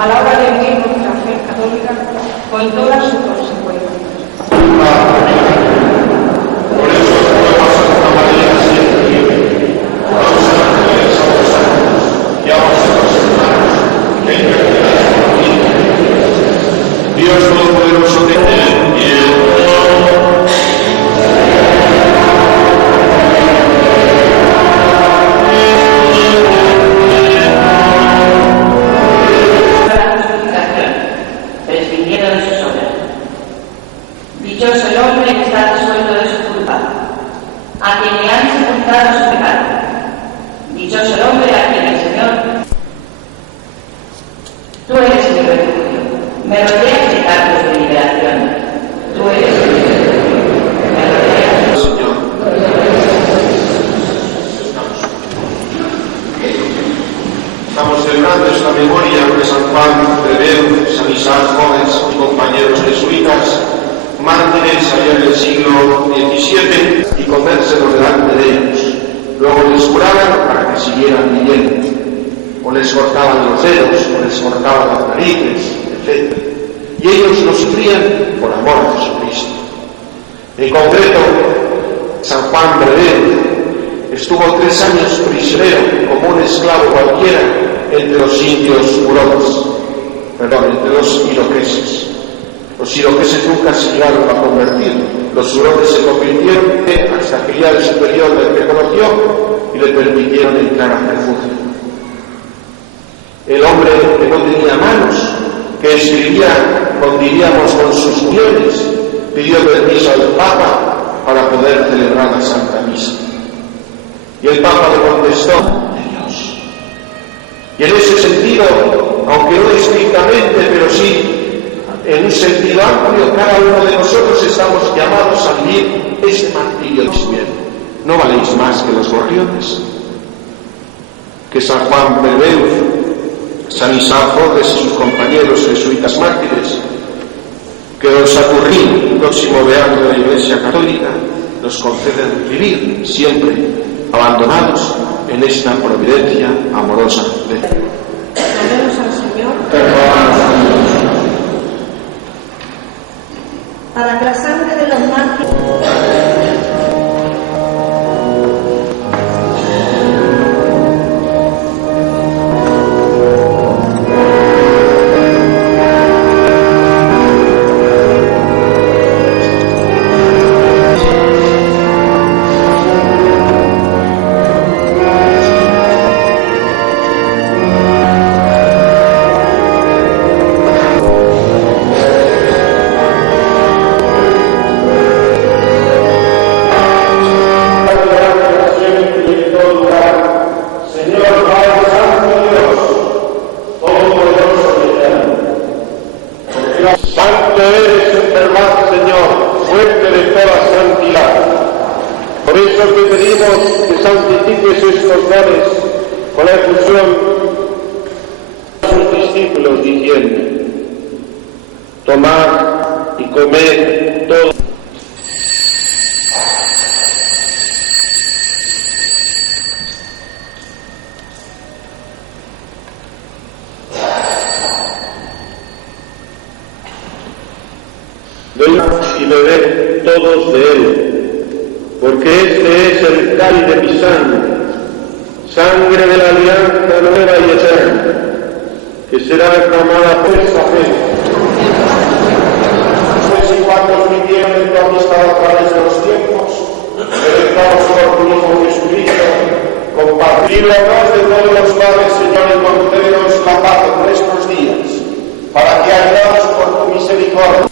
a la hora de vivir nuestra fe católica con todas sus consecuencias. Por eso ruego a Santa María siempre vive, a los ángeles, a los santos y a vosotros, hermanos, que intercedáis por mí. Dios Todopoderoso, te Dichoso el hombre que está resuelto de su culpa, a quien le han sepultado su pecado. Dichoso el hombre a quien el Señor. Tú eres mi refugio, me rodeas de cargos de liberación. Tú eres mi refugio, me rodeas de... Señor. Estamos celebrando esta memoria de San Juan de Beus, San Isaac Joves y compañeros jesuitas, mártires allá en el siglo XVII, y comérselos delante de ellos. Luego les curaban para que siguieran viviendo, o les cortaban los dedos, o les cortaban las narices, etc. Y ellos lo sufrían por amor a Jesucristo. En concreto, San Juan Brevet estuvo 3 años prisionero, como un esclavo cualquiera, entre los indios hurones, entre los iroqueses. Los iroqueses nunca se llegaron a convertir, los hurones se convirtieron hasta que ya el superior del que conoció y le permitieron entrar al refugio. El hombre que no tenía manos, que escribía, diríamos, con sus puñones, pidió permiso al Papa para poder celebrar la Santa Misa. Y el Papa le contestó, de Dios. Y en ese sentido, aunque no estrictamente, pero sí en un sentido amplio, cada uno de nosotros estamos llamados a vivir este martirio de invierno. No valéis más que los gorriones. Que San Juan Brevet, San Isaac Joves y sus compañeros jesuitas mártires, que don Saturnín, próximo beato de la Iglesia Católica, nos conceden vivir siempre abandonados en esta providencia amorosa de Dios. Oremos al Señor para que la sangre de los mártires Santo eres en verdad, Señor, fuente de toda santidad. Por eso te pedimos que santifiques estos dones con la efusión de sus discípulos, diciendo: tomad y comed todo. Y bebed todos de él, porque este es el cáliz de mi sangre, sangre de la alianza nueva y eterna, que será derramada por esta fe. Pues y cuantos vinieron en tu amistad a través de los tiempos, redendados por tu Hijo Jesucristo, compartirnos de todos los males, Señor, y concédenos la paz en nuestros días, para que, ayudados por tu misericordia,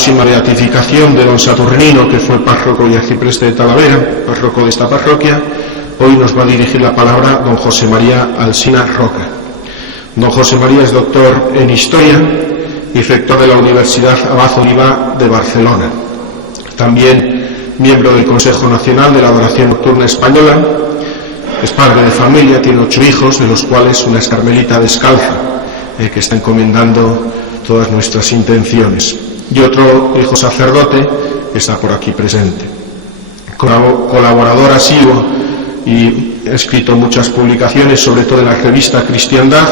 próxima beatificación de don Saturnino, que fue párroco y arcipreste de Talavera, párroco de esta parroquia, hoy nos va a dirigir la palabra don José María Alsina Roca. Don José María es doctor en Historia y rector de la Universidad Abad Oliva de Barcelona. También miembro del Consejo Nacional de la Adoración Nocturna Española. Es padre de familia, tiene 8 hijos, de los cuales una es carmelita descalza, que está encomendando todas nuestras intenciones. Y otro hijo sacerdote que está por aquí presente. Colaborador asiduo y ha escrito muchas publicaciones, sobre todo en la revista Cristiandad,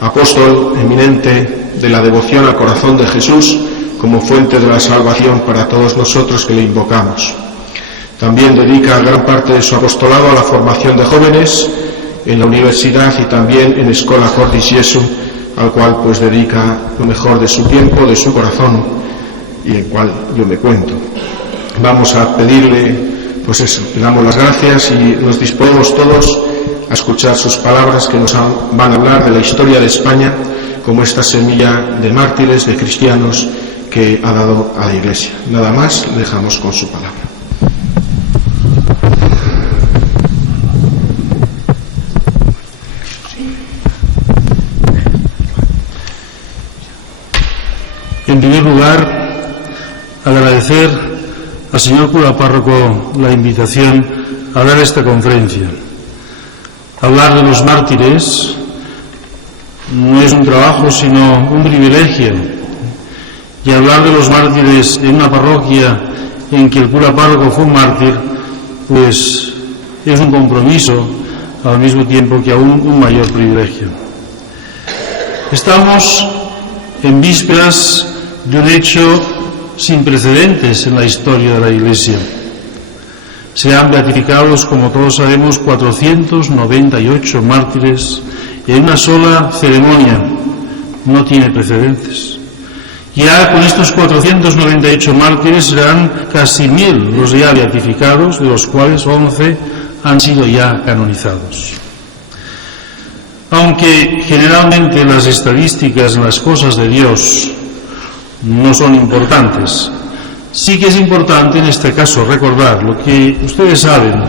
apóstol eminente de la devoción al corazón de Jesús como fuente de la salvación para todos nosotros que le invocamos. También dedica gran parte de su apostolado a la formación de jóvenes en la universidad y también en Escola Cordis Jesu, al cual pues dedica lo mejor de su tiempo, de su corazón, y el cual yo me cuento. Vamos a pedirle, pues eso, le damos las gracias y nos disponemos todos a escuchar sus palabras que nos van a hablar de la historia de España como esta semilla de mártires, de cristianos que ha dado a la Iglesia. Nada más, le dejamos con su palabra. En primer lugar, agradecer al señor cura párroco la invitación a dar esta conferencia. Hablar de los mártires no es un trabajo, sino un privilegio. Y hablar de los mártires en una parroquia en que el cura párroco fue un mártir, pues es un compromiso, al mismo tiempo que aún un mayor privilegio. Estamos en vísperas de un hecho sin precedentes en la historia de la Iglesia. Se han beatificado, como todos sabemos, 498 mártires en una sola ceremonia. No tiene precedentes. Ya con estos 498 mártires serán casi 1000 los ya beatificados, de los cuales 11 han sido ya canonizados. Aunque generalmente las estadísticas en las cosas de Dios no son importantes, sí que es importante en este caso recordar lo que ustedes saben,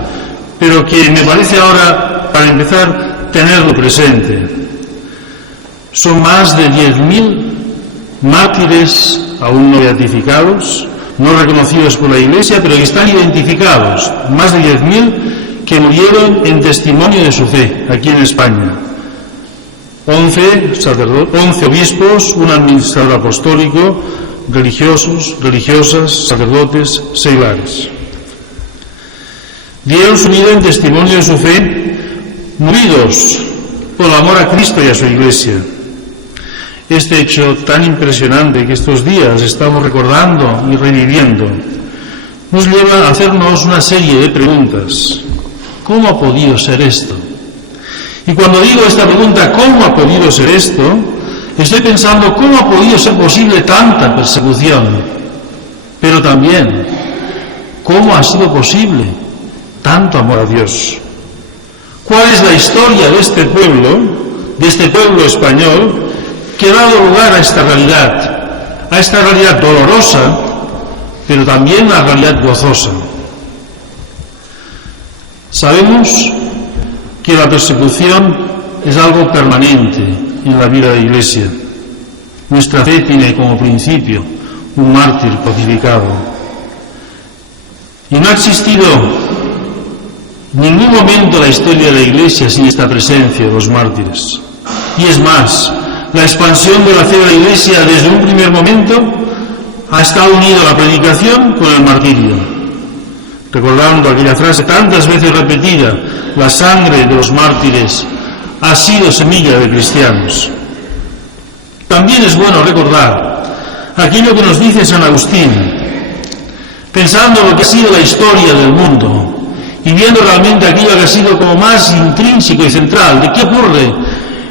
pero que me parece ahora, para empezar, tenerlo presente. Son más de 10.000 mártires aún no beatificados, no reconocidos por la Iglesia, pero que están identificados. Más de 10.000 que murieron en testimonio de su fe aquí en España. 11 obispos, un administrador apostólico, religiosos, religiosas, sacerdotes, seglares. Dieron su vida en testimonio de su fe, movidos por el amor a Cristo y a su Iglesia. Este hecho tan impresionante que estos días estamos recordando y reviviendo nos lleva a hacernos una serie de preguntas. ¿Cómo ha podido ser esto? Y cuando digo esta pregunta, ¿cómo ha podido ser esto?, estoy pensando cómo ha podido ser posible tanta persecución, pero también cómo ha sido posible tanto amor a Dios. ¿Cuál es la historia de este pueblo español, que ha dado lugar a esta realidad dolorosa, pero también una realidad gozosa? Sabemos que la persecución es algo permanente en la vida de la Iglesia. Nuestra fe tiene como principio un mártir crucificado. Y no ha existido ningún momento en la historia de la Iglesia sin esta presencia de los mártires. Y es más, la expansión de la fe de la Iglesia desde un primer momento ha estado unida a la predicación con el martirio. Recordando aquella frase tantas veces repetida, la sangre de los mártires ha sido semilla de cristianos. También es bueno recordar aquello que nos dice San Agustín, pensando en lo que ha sido la historia del mundo y viendo realmente aquello que ha sido como más intrínseco y central de qué ocurre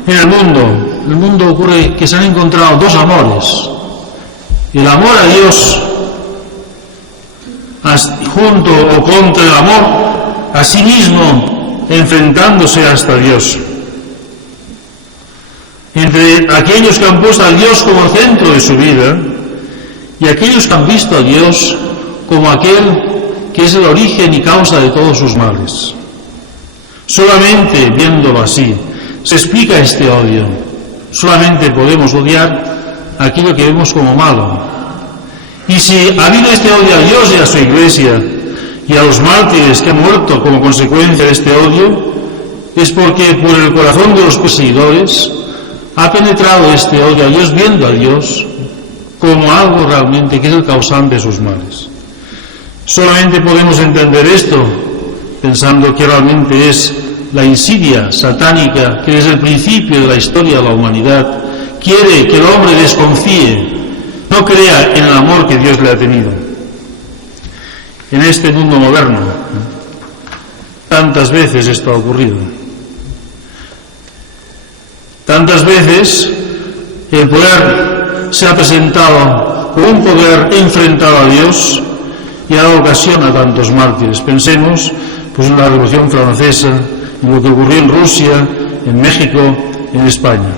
en el mundo. En el mundo ocurre que se han encontrado dos amores: el amor a Dios junto o contra el amor a sí mismo, enfrentándose hasta Dios. Entre aquellos que han puesto a Dios como centro de su vida y aquellos que han visto a Dios como aquel que es el origen y causa de todos sus males. Solamente viéndolo así se explica este odio. Solamente podemos odiar aquello que vemos como malo. Y si ha habido este odio a Dios y a su Iglesia y a los mártires que han muerto como consecuencia de este odio, es porque por el corazón de los perseguidores ha penetrado este odio a Dios, viendo a Dios como algo realmente que es el causante de sus males. Solamente podemos entender esto pensando que realmente es la insidia satánica que desde el principio de la historia de la humanidad quiere que el hombre desconfíe, no crea en el amor que Dios le ha tenido. En este mundo moderno, tantas veces esto ha ocurrido. Tantas veces el poder se ha presentado como un poder enfrentado a Dios y ha dado ocasión a tantos mártires. Pensemos pues en la Revolución Francesa, en lo que ocurrió en Rusia, en México, en España.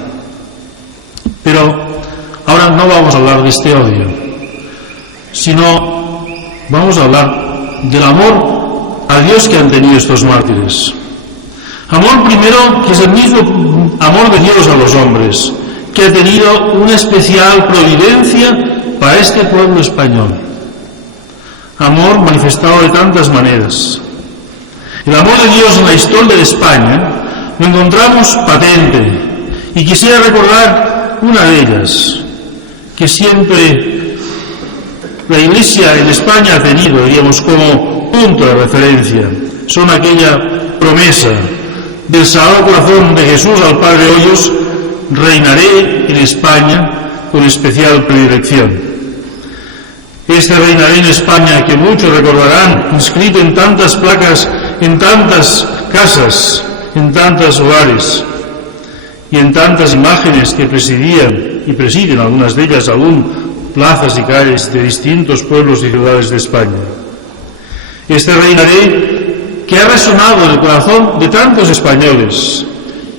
Pero ahora no vamos a hablar de este odio, sino vamos a hablar del amor a Dios que han tenido estos mártires. Amor primero, que es el mismo amor de Dios a los hombres, que ha tenido una especial providencia para este pueblo español. Amor manifestado de tantas maneras. El amor de Dios en la historia de España lo encontramos patente, y quisiera recordar una de ellas, que siempre la Iglesia en España ha tenido, diríamos, como punto de referencia. Son aquella promesa del Sagrado Corazón de Jesús al Padre Hoyos: reinaré en España con especial predilección. Este reinaré en España, que muchos recordarán, inscrito en tantas placas, en tantas casas, en tantos hogares y en tantas imágenes que presidían y presiden, algunas de ellas aún, plazas y calles de distintos pueblos y ciudades de España. Este reinaré que ha resonado en el corazón de tantos españoles,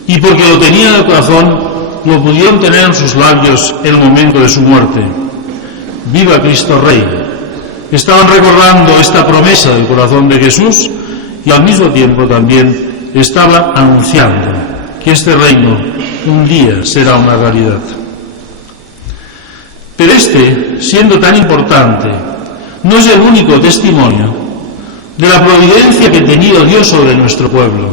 y porque lo tenían en el corazón, lo pudieron tener en sus labios en el momento de su muerte. ¡Viva Cristo Rey! Estaban recordando esta promesa del corazón de Jesús y al mismo tiempo también estaban anunciando que este reino un día será una realidad. Pero siendo tan importante, no es el único testimonio de la providencia que ha tenido Dios sobre nuestro pueblo.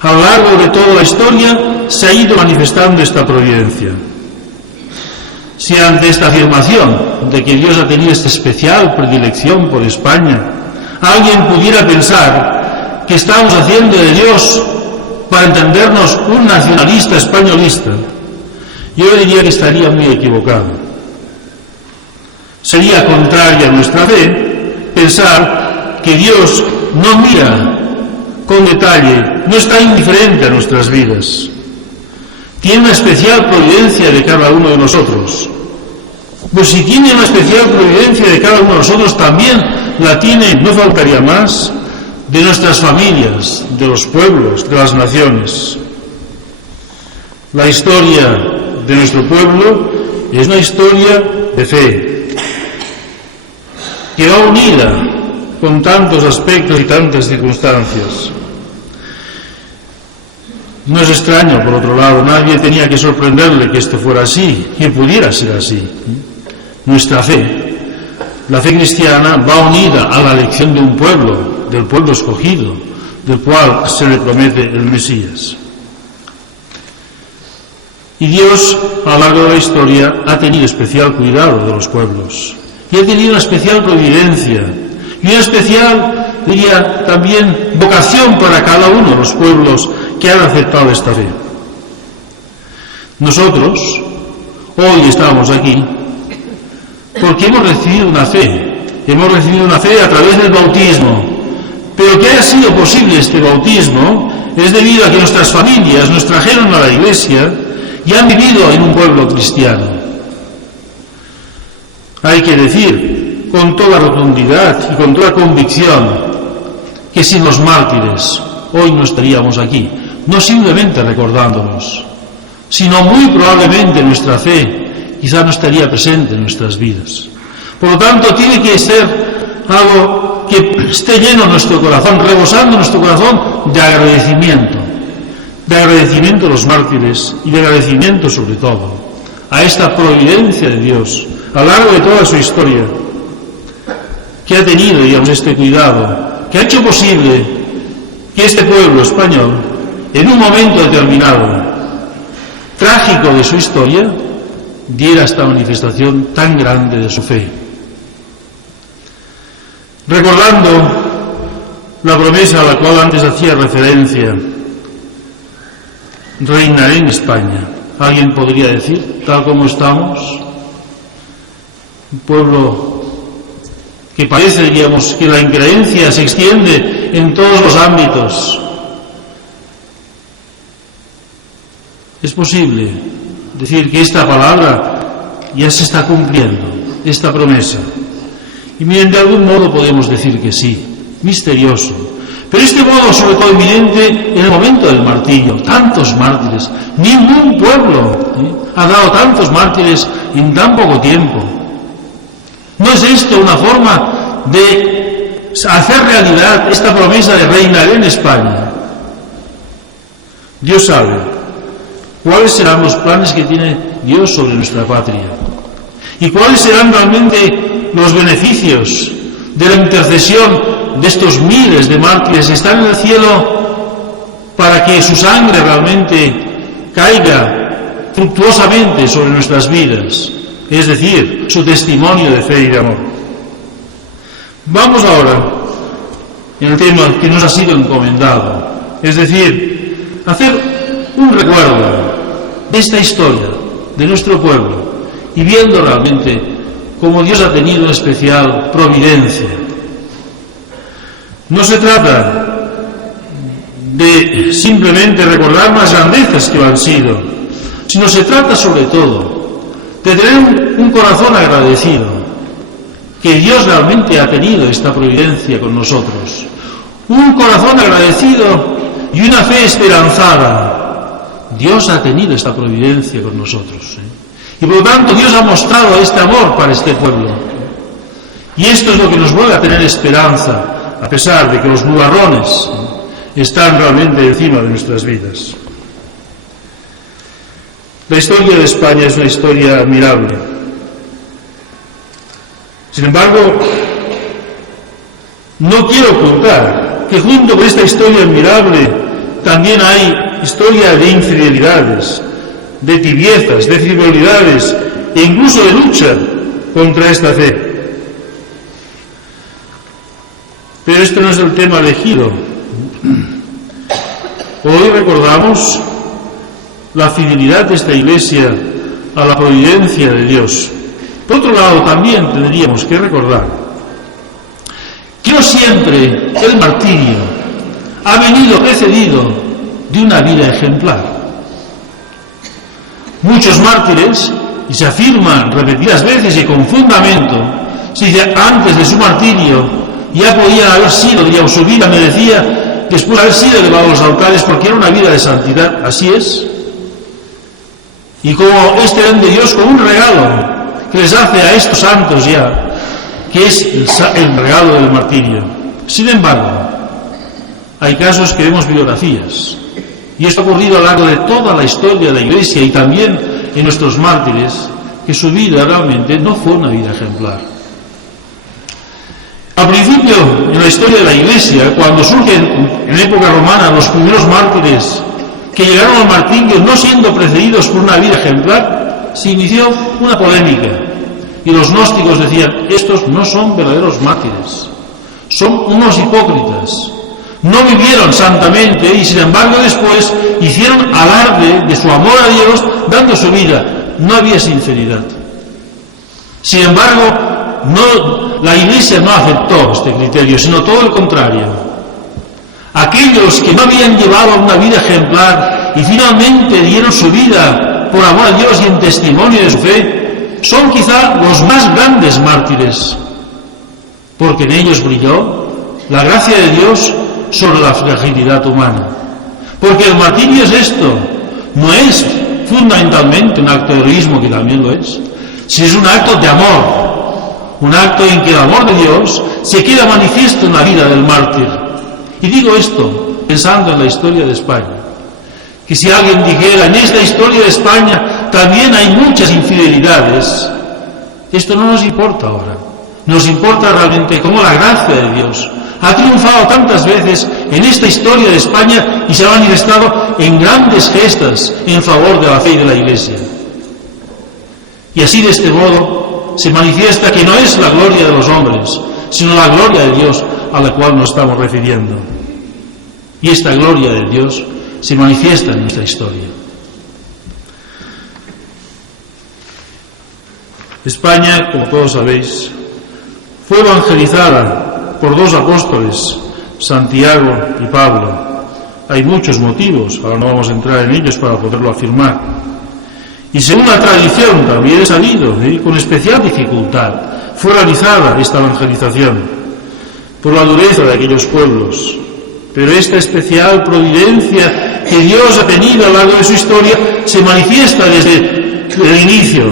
A lo largo de toda la historia se ha ido manifestando esta providencia. Si ante esta afirmación de que Dios ha tenido esta especial predilección por España, alguien pudiera pensar que estamos haciendo de Dios, para entendernos, un nacionalista españolista, yo diría que estaría muy equivocado. Sería contraria a nuestra fe pensar que Dios no mira con detalle, no está indiferente a nuestras vidas. Tiene una especial providencia de cada uno de nosotros. Pues si tiene una especial providencia de cada uno de nosotros, también la tiene, no faltaría más, de nuestras familias, de los pueblos, de las naciones. La historia de nuestro pueblo es una historia de fe, que va unida con tantos aspectos y tantas circunstancias. No es extraño, por otro lado, nadie tenía que sorprenderle que esto fuera así, que pudiera ser así. Nuestra fe, la fe cristiana, va unida a la elección de un pueblo, del pueblo escogido, del cual se le promete el Mesías. Y Dios, a lo largo de la historia, ha tenido especial cuidado de los pueblos, y ha tenido una especial providencia, y una especial, diría, también vocación para cada uno de los pueblos que han aceptado esta fe. Nosotros, hoy estamos aquí, porque hemos recibido una fe a través del bautismo, pero que haya sido posible este bautismo es debido a que nuestras familias nos trajeron a la Iglesia y han vivido en un pueblo cristiano. Hay que decir con toda rotundidad y con toda convicción que sin los mártires hoy no estaríamos aquí, no simplemente recordándonos, sino muy probablemente nuestra fe quizá no estaría presente en nuestras vidas. Por lo tanto, tiene que ser algo que esté lleno nuestro corazón, rebosando nuestro corazón de agradecimiento a los mártires y de agradecimiento sobre todo a esta providencia de Dios a lo largo de toda su historia, que ha tenido, digamos, este cuidado, que ha hecho posible que este pueblo español, en un momento determinado, trágico de su historia, diera esta manifestación tan grande de su fe. Recordando la promesa a la cual antes hacía referencia, reinaré en España. Alguien podría decir, tal como estamos, un pueblo que parece, digamos, que la increencia se extiende en todos los ámbitos. Es posible decir que esta palabra ya se está cumpliendo, esta promesa. Y miren, de algún modo podemos decir que sí, misterioso. Pero este modo, sobre todo, evidente en el momento del martirio. Tantos mártires. Ningún pueblo ha dado tantos mártires en tan poco tiempo. ¿No es esto una forma de hacer realidad esta promesa de reinaré en España? Dios sabe cuáles serán los planes que tiene Dios sobre nuestra patria y cuáles serán realmente los beneficios de la intercesión de estos miles de mártires que están en el cielo para que su sangre realmente caiga fructuosamente sobre nuestras vidas, es decir, su testimonio de fe y de amor. Vamos ahora en el tema que nos ha sido encomendado, es decir, hacer un recuerdo de esta historia de nuestro pueblo y viendo realmente cómo Dios ha tenido una especial providencia. No se trata de simplemente recordar las grandezas que han sido, sino se trata sobre todo de tener un corazón agradecido, que Dios realmente ha tenido esta providencia con nosotros. Un corazón agradecido y una fe esperanzada. Dios ha tenido esta providencia con nosotros. Y por lo tanto Dios ha mostrado este amor para este pueblo. Y esto es lo que nos vuelve a tener esperanza, a pesar de que los nubarrones están realmente encima de nuestras vidas. La historia de España es una historia admirable. Sin embargo, no quiero ocultar que junto con esta historia admirable también hay historia de infidelidades, de tibiezas, de frivolidades e incluso de lucha contra esta fe. Pero este no es el tema elegido. Hoy recordamos la fidelidad de esta Iglesia a la providencia de Dios. Por otro lado, también tendríamos que recordar que no siempre el martirio ha venido precedido de una vida ejemplar. Muchos mártires, y se afirman repetidas veces y con fundamento, se dice antes de su martirio ya podían haber sido, digamos, su vida merecía después de haber sido elevado a los altares porque era una vida de santidad. Así es. Y como este dan de Dios como un regalo que les hace a estos santos ya, que es el regalo del martirio. Sin embargo, hay casos que vemos biografías, y esto ha ocurrido a lo largo de toda la historia de la Iglesia y también en nuestros mártires, que su vida realmente no fue una vida ejemplar. Al principio, en la historia de la Iglesia, cuando surgen en época romana los primeros mártires que llegaron al martirio no siendo precedidos por una vida ejemplar, se inició una polémica. Y los gnósticos decían, estos no son verdaderos mártires, son unos hipócritas. No vivieron santamente y sin embargo después hicieron alarde de su amor a Dios dando su vida. No había sinceridad. Sin embargo, la Iglesia no aceptó este criterio, sino todo el contrario. Aquellos que no habían llevado una vida ejemplar y finalmente dieron su vida por amor a Dios y en testimonio de su fe, son quizá los más grandes mártires, porque en ellos brilló la gracia de Dios sobre la fragilidad humana. Porque el martirio es esto, no es fundamentalmente un acto de heroísmo, que también lo es, sino es un acto de amor, un acto en que el amor de Dios se queda manifiesto en la vida del mártir. Y digo esto pensando en la historia de España, que si alguien dijera, en esta historia de España también hay muchas infidelidades, esto no nos importa ahora. Nos importa realmente cómo la gracia de Dios ha triunfado tantas veces en esta historia de España y se ha manifestado en grandes gestas en favor de la fe y de la Iglesia. Y así, de este modo, se manifiesta que no es la gloria de los hombres, sino la gloria de Dios a la cual nos estamos refiriendo. Y esta gloria de Dios se manifiesta en nuestra historia. España, como todos sabéis, fue evangelizada por dos apóstoles, Santiago y Pablo. Hay muchos motivos, ahora no vamos a entrar en ellos para poderlo afirmar. Y según la tradición también he sabido, con especial dificultad, fue realizada esta evangelización por la dureza de aquellos pueblos. Pero esta especial providencia que Dios ha tenido a lo largo de su historia se manifiesta desde el inicio.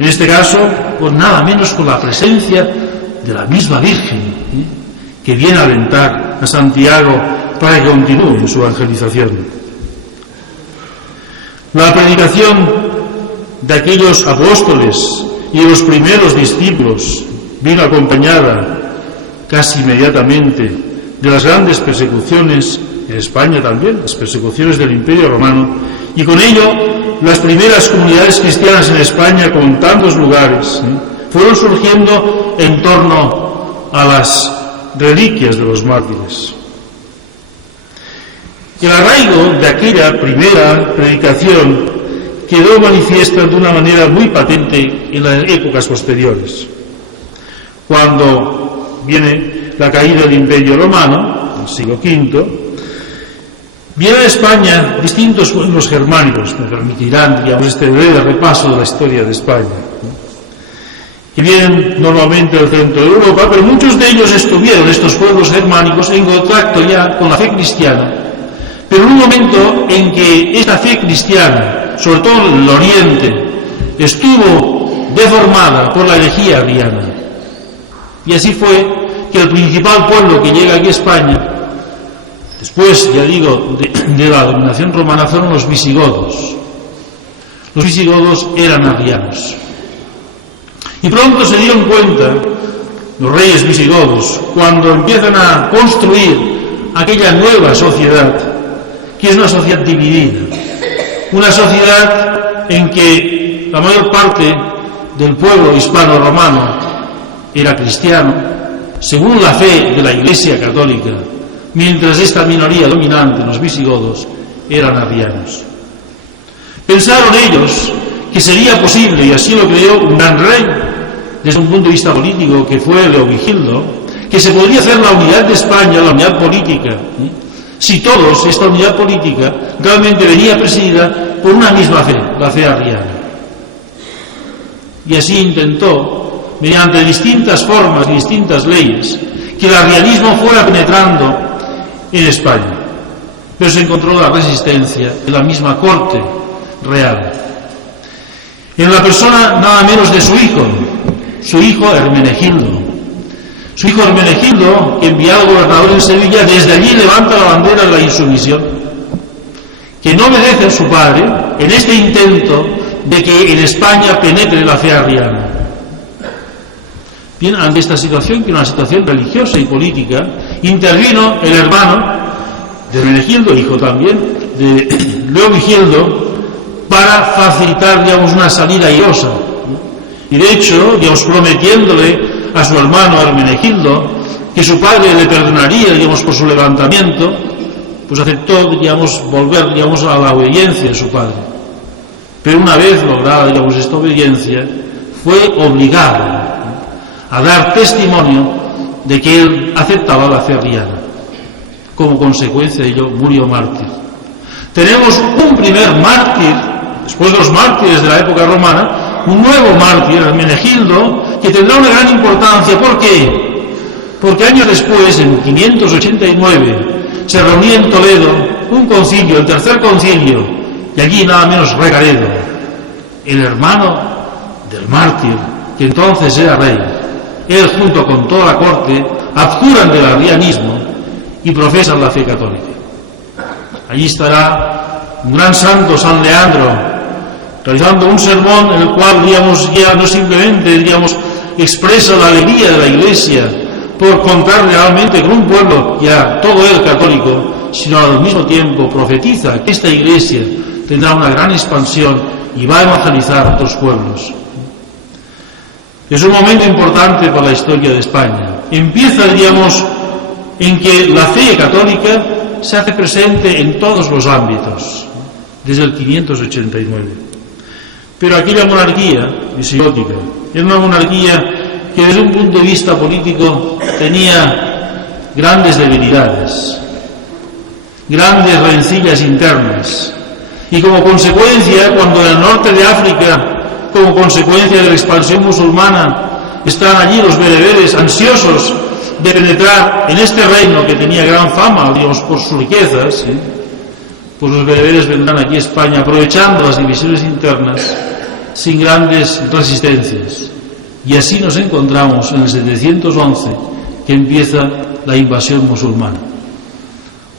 En este caso, pues nada menos con la presencia de la misma Virgen, que viene a alentar a Santiago para que continúe en su evangelización. La predicación de aquellos apóstoles y de los primeros discípulos vino acompañada casi inmediatamente de las grandes persecuciones en España también, las persecuciones del Imperio Romano, y con ello las primeras comunidades cristianas en España, con tantos lugares, fueron surgiendo en torno a las reliquias de los mártires. El arraigo de aquella primera predicación quedó manifiesta de una manera muy patente en las épocas posteriores. Cuando viene la caída del Imperio Romano, en el siglo V, vienen a España distintos pueblos germánicos, me permitirán, digamos, este breve repaso de la historia de España, que vienen normalmente del centro de Europa, pero muchos de ellos estuvieron, estos pueblos germánicos, en contacto ya con la fe cristiana, pero en un momento en que esta fe cristiana, sobre todo en el Oriente, estuvo deformada por la herejía arriana. Y así fue que el principal pueblo que llega aquí a España, después, ya digo, de la dominación romana, fueron los visigodos. Los visigodos eran arrianos. Y pronto se dieron cuenta, los reyes visigodos, cuando empiezan a construir aquella nueva sociedad, que es una sociedad dividida, una sociedad en que la mayor parte del pueblo hispano-romano era cristiano, según la fe de la Iglesia católica, mientras esta minoría dominante, los visigodos, eran arrianos. Pensaron ellos que sería posible, y así lo creyó un gran rey, desde un punto de vista político, que fue Leovigildo, que se podría hacer la unidad de España, la unidad política, si todos, esta unidad política, realmente venía presidida por una misma fe, la fe arriana. Y así intentó, mediante distintas formas y distintas leyes, que el arrianismo fuera penetrando en España. Pero se encontró la resistencia de la misma corte real, en la persona nada menos de su hijo Hermenegildo. Su hijo Hermenegildo, que enviado gobernador en Sevilla, desde allí levanta la bandera de la insumisión, que no obedece a su padre en este intento de que en España penetre la fe arriana. Bien, ante esta situación, que era una situación religiosa y política, intervino el hermano de Hermenegildo, hijo también de Leovigildo, para facilitar, digamos, una salida airosa. Y de hecho, digamos, prometiéndole a su hermano Hermenegildo que su padre le perdonaría, digamos, por su levantamiento, pues aceptó, digamos, volver, digamos, a la obediencia de su padre. Pero una vez lograda, digamos, esta obediencia, fue obligado a dar testimonio de que él aceptaba la fe arriana. Como consecuencia de ello, murió mártir. Tenemos un primer mártir, después de los mártires de la época romana, un nuevo mártir, Hermenegildo, que tendrá una gran importancia. ¿Por qué? Porque años después, en 589, se reunía en Toledo un concilio, el tercer concilio, y allí nada menos Recaredo, el hermano del mártir, que entonces era rey. Él, junto con toda la corte, abjuran del arrianismo y profesan la fe católica. Allí estará un gran santo, San Leandro, realizando un sermón en el cual, ya no simplemente, expresa la alegría de la Iglesia por contar realmente con un pueblo ya todo él católico, sino al mismo tiempo profetiza que esta Iglesia tendrá una gran expansión y va a evangelizar a otros pueblos. Es un momento importante para la historia de España. Empieza, en que la fe católica se hace presente en todos los ámbitos, desde el 589. Pero aquella monarquía visigotica era una monarquía que desde un punto de vista político tenía grandes debilidades, grandes rencillas internas, y como consecuencia, cuando en el norte de África, como consecuencia de la expansión musulmana, están allí los bereberes ansiosos de penetrar en este reino que tenía gran fama, por sus riquezas, pues los bereberes vendrán aquí a España aprovechando las divisiones internas sin grandes resistencias. Y así nos encontramos en el 711, que empieza la invasión musulmana.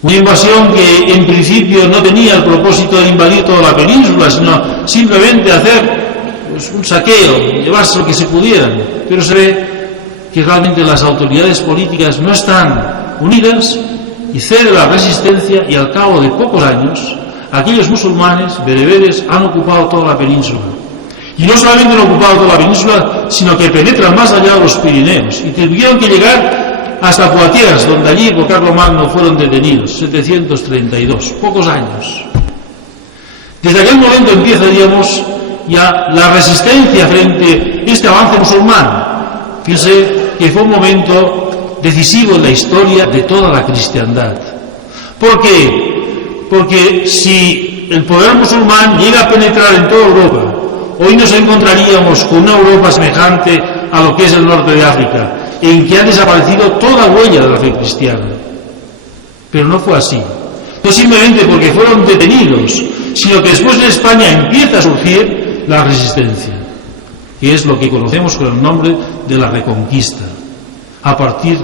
Una invasión que en principio no tenía el propósito de invadir toda la península, sino simplemente hacer un saqueo, llevarse lo que se pudieran. Pero se ve que realmente las autoridades políticas no están unidas y cede la resistencia, y al cabo de pocos años aquellos musulmanes bereberes han ocupado toda la península. Y no solamente han ocupado toda la península, sino que penetran más allá de los Pirineos y tuvieron que llegar hasta Poitiers, donde allí por Carlomagno fueron detenidos, 732, pocos años. Desde aquel momento empieza, ya la resistencia frente a este avance musulmán. Fíjense que fue un momento decisivo en la historia de toda la cristiandad. ¿Por qué? Porque si el poder musulmán llega a penetrar en toda Europa, hoy nos encontraríamos con una Europa semejante a lo que es el norte de África, en que ha desaparecido toda huella de la fe cristiana. Pero no fue así. No simplemente porque fueron detenidos, sino que después en España empieza a surgir la resistencia, que es lo que conocemos con el nombre de la Reconquista, a partir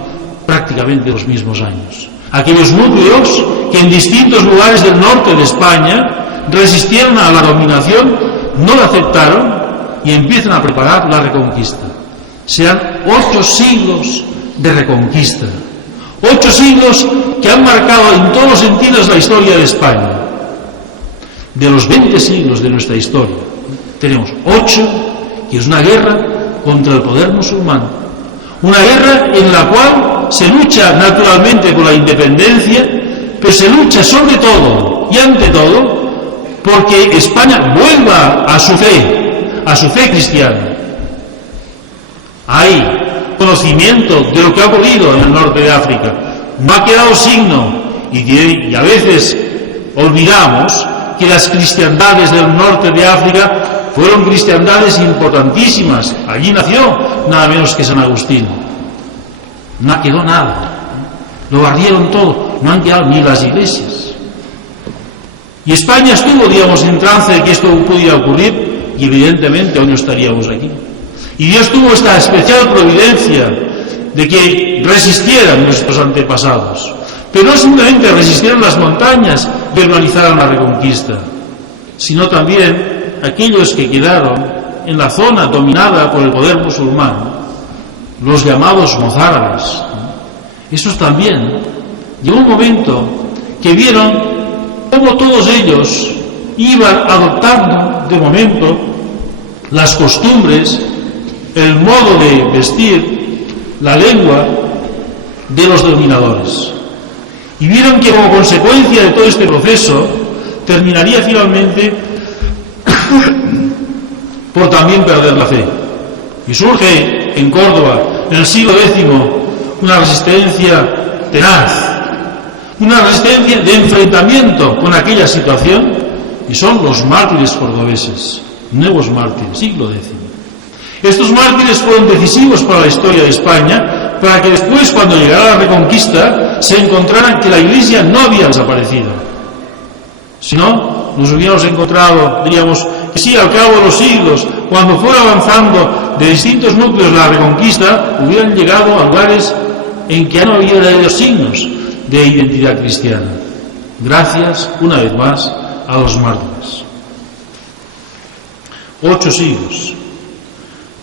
prácticamente de los mismos años. Aquellos núcleos que en distintos lugares del norte de España resistieron a la dominación, no la aceptaron y empiezan a preparar la Reconquista. Sean 8 siglos de Reconquista, 8 siglos que han marcado en todos los sentidos la historia de España. De los 20 siglos de nuestra historia, tenemos 8, que es una guerra contra el poder musulmán, una guerra en la cual se lucha naturalmente por la independencia, pero se lucha sobre todo y ante todo porque España vuelva a su fe cristiana. Hay conocimiento de lo que ha ocurrido en el norte de África, no ha quedado signo, y a veces olvidamos que las cristiandades del norte de África fueron cristiandades importantísimas. Allí nació nada menos que San Agustín. No quedó nada, lo barrieron todo, no han quedado ni las iglesias. Y España estuvo, en trance de que esto pudiera ocurrir, y evidentemente hoy no estaríamos aquí. Y Dios tuvo esta especial providencia de que resistieran nuestros antepasados, pero no simplemente resistieron las montañas y organizaron la Reconquista, sino también aquellos que quedaron en la zona dominada por el poder musulmán, los llamados mozárabes. Esos también llegó un momento que vieron cómo todos ellos iban adoptando de momento las costumbres, el modo de vestir, la lengua de los dominadores. Y vieron que como consecuencia de todo este proceso terminaría finalmente por también perder la fe. Y surge en Córdoba, en el siglo X, una resistencia tenaz, una resistencia de enfrentamiento con aquella situación, y son los mártires cordobeses, nuevos mártires, siglo X. Estos mártires fueron decisivos para la historia de España, para que después, cuando llegara la Reconquista, se encontraran que la Iglesia no había desaparecido. Si no, nos hubiéramos encontrado, que Sí, al cabo de los siglos, cuando fuera avanzando de distintos núcleos la reconquista, hubieran llegado a lugares en que ya no había verdaderos signos de identidad cristiana. Gracias, una vez más, a los mártires. 8 siglos.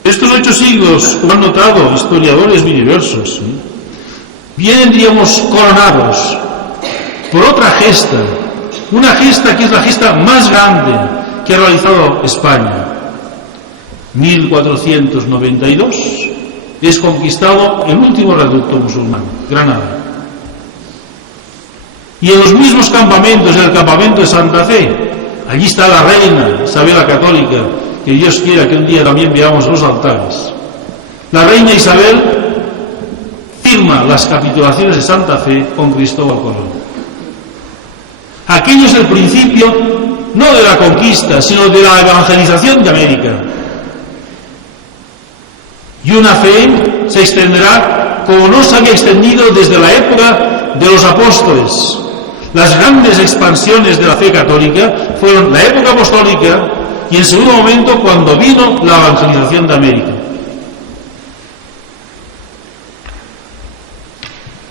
Estos 8 siglos, como han notado historiadores muy diversos, vienen, diríamos, coronados por otra gesta, una gesta que es la gesta más grande que ha realizado España. 1492 es conquistado el último reducto musulmán, Granada. Y en los mismos campamentos, en el campamento de Santa Fe, allí está la reina Isabel la Católica, que Dios quiera que un día también veamos los altares. La reina Isabel firma las capitulaciones de Santa Fe con Cristóbal Colón. Aquello es el principio no de la conquista, sino de la evangelización de América. Y una fe se extenderá como no se había extendido desde la época de los apóstoles. Las grandes expansiones de la fe católica fueron la época apostólica y en segundo momento cuando vino la evangelización de América.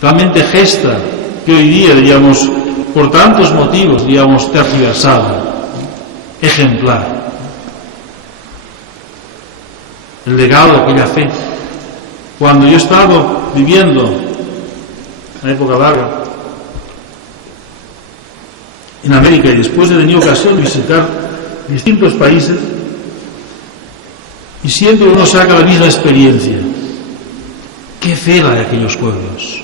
Realmente gesta que hoy día, digamos, por tantos motivos, digamos, tergiversada, ejemplar. El legado de aquella fe. Cuando yo he estado viviendo una época larga en América y después he tenido ocasión de visitar distintos países y siento que uno saca la misma experiencia. Qué fe la de aquellos pueblos.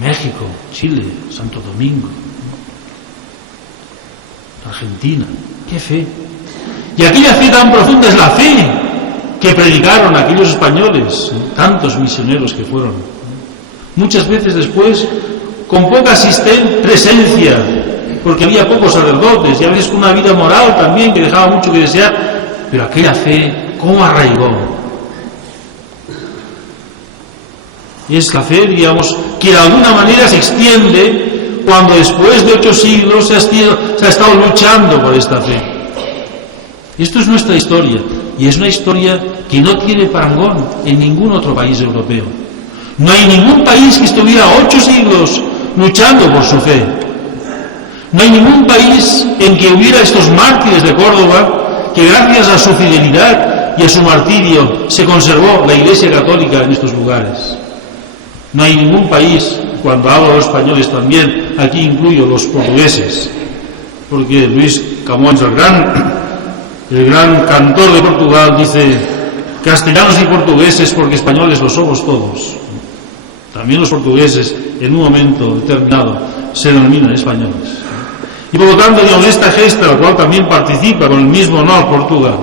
México, Chile, Santo Domingo, Argentina, qué fe. Y aquella fe tan profunda es la fe que predicaron aquellos españoles, tantos misioneros que fueron. Muchas veces después, con poca presencia, porque había pocos sacerdotes y a veces con una vida moral también que dejaba mucho que desear, pero aquella fe, ¿cómo arraigó? Es la fe, digamos, que de alguna manera se extiende cuando después de 8 siglos se ha estado luchando por esta fe. Esto es nuestra historia, y es una historia que no tiene parangón en ningún otro país europeo. No hay ningún país que estuviera 8 siglos luchando por su fe. No hay ningún país en que hubiera estos mártires de Córdoba que gracias a su fidelidad y a su martirio se conservó la Iglesia Católica en estos lugares. No hay ningún país, cuando hablo de los españoles también, aquí incluyo los portugueses, porque Luis Camões, el gran cantor de Portugal, dice: castellanos y portugueses porque españoles lo somos todos. También los portugueses, en un momento determinado, se denominan españoles. Y por lo tanto, digamos, esta gesta, la cual también participa con el mismo honor Portugal,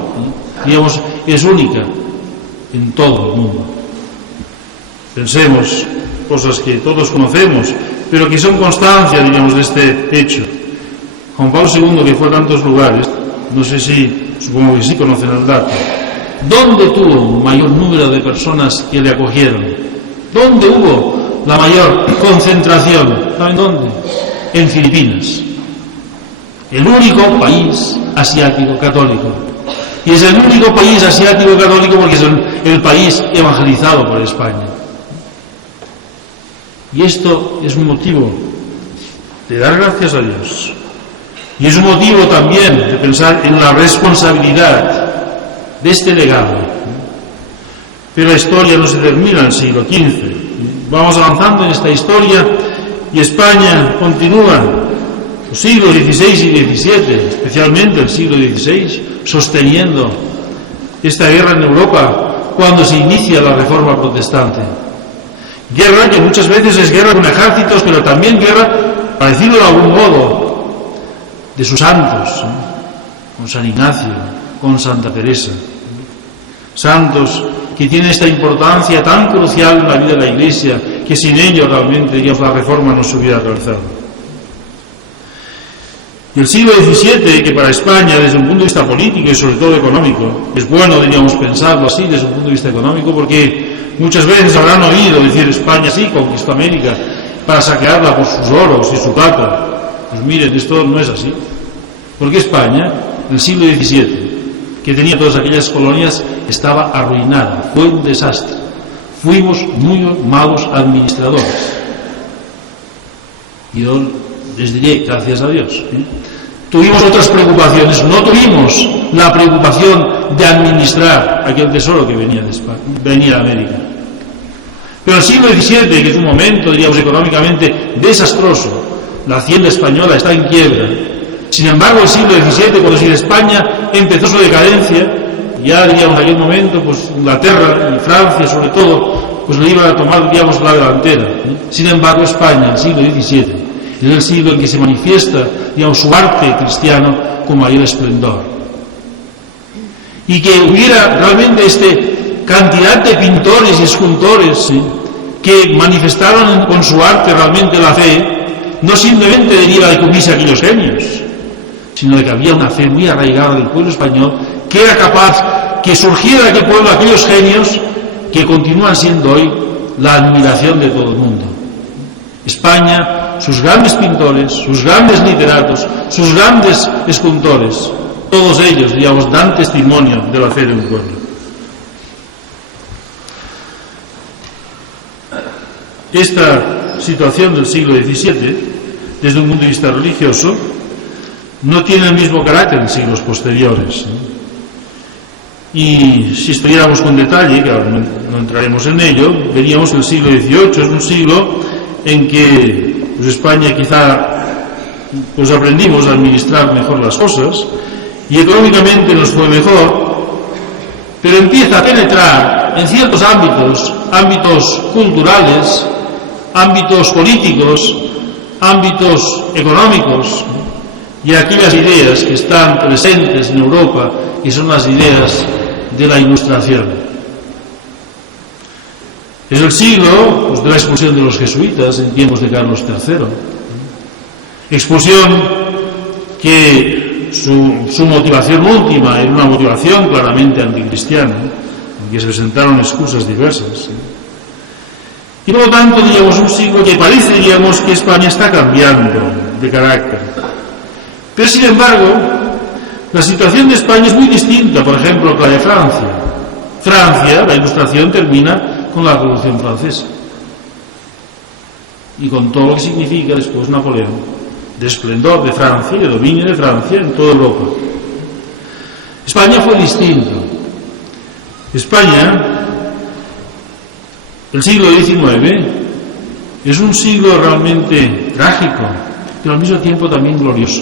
digamos, es única en todo el mundo. Pensemos cosas que todos conocemos, pero que son constancia, digamos, de este hecho. Juan Pablo II, que fue a tantos lugares, no sé si, supongo que sí conocen el dato, ¿dónde tuvo un mayor número de personas que le acogieron? ¿Dónde hubo la mayor concentración? ¿Saben dónde? En Filipinas. El único país asiático católico. Y es el único país asiático católico porque es el país evangelizado por España. Y esto es un motivo de dar gracias a Dios. Y es un motivo también de pensar en la responsabilidad de este legado. Pero la historia no se termina en el siglo XV. Vamos avanzando en esta historia y España continúa los siglos XVI y XVII, especialmente el siglo XVI, sosteniendo esta guerra en Europa cuando se inicia la Reforma Protestante. Guerra que muchas veces es guerra con ejércitos, pero también guerra, para decirlo de algún modo, de sus santos, con San Ignacio, con Santa Teresa. Santos que tienen esta importancia tan crucial en la vida de la Iglesia, que sin ellos realmente, digamos, la Reforma no se hubiera realizado. Y el siglo XVII, que para España, desde un punto de vista político y sobre todo económico, es bueno, diríamos, pensarlo así desde un punto de vista económico, porque muchas veces habrán oído decir España sí conquistó América para saquearla por sus oros y su plata. Pues miren, esto no es así. Porque España, en el siglo XVII, que tenía todas aquellas colonias estaba arruinada, fue un desastre. Fuimos muy malos administradores. Yo les diré, gracias a Dios. Tuvimos otras preocupaciones, no tuvimos la preocupación de administrar aquel tesoro que venía de España, venía de América. Pero el siglo XVII, que es un momento, diríamos, económicamente desastroso, la hacienda española está en quiebra. Sin embargo, el siglo XVII, cuando España empezó su decadencia, ya diríamos en aquel momento, pues Inglaterra y Francia sobre todo, pues le iban a tomar, digamos, la delantera. Sin embargo, España, el siglo XVII, es el siglo en que se manifiesta, digamos, su arte cristiano con mayor esplendor. Y que hubiera realmente cantidad de pintores y escultores, ¿sí?, que manifestaron con su arte realmente la fe, no simplemente deriva de que hubiese aquellos genios, sino de que había una fe muy arraigada del pueblo español, que era capaz que surgiera de aquel pueblo aquellos genios que continúan siendo hoy la admiración de todo el mundo. España, sus grandes pintores, sus grandes literatos, sus grandes escultores, todos ellos, digamos, dan testimonio de la fe de un pueblo. Esta situación del siglo XVII, desde un punto de vista religioso, no tiene el mismo carácter en siglos posteriores. Y si estudiáramos con detalle, que ahora no entraremos en ello, veríamos que el siglo XVIII es un siglo en que pues, España quizá pues aprendimos a administrar mejor las cosas y económicamente nos fue mejor, pero empieza a penetrar en ciertos ámbitos culturales, ámbitos políticos, ámbitos económicos, y aquellas ideas que están presentes en Europa, que son las ideas de la Ilustración. Es el siglo pues, de la expulsión de los jesuitas en tiempos de Carlos III. Expulsión que su motivación última era una motivación claramente anticristiana, en que se presentaron excusas diversas. Y por lo tanto, digamos, un siglo que parece, digamos, que España está cambiando de carácter. Pero, sin embargo, la situación de España es muy distinta, por ejemplo, que la de Francia. Francia, la Ilustración termina con la Revolución Francesa. Y con todo lo que significa después Napoleón, de esplendor de Francia y de dominio de Francia en toda Europa. España fue distinto. España, el siglo XIX, es un siglo realmente trágico, pero al mismo tiempo también glorioso.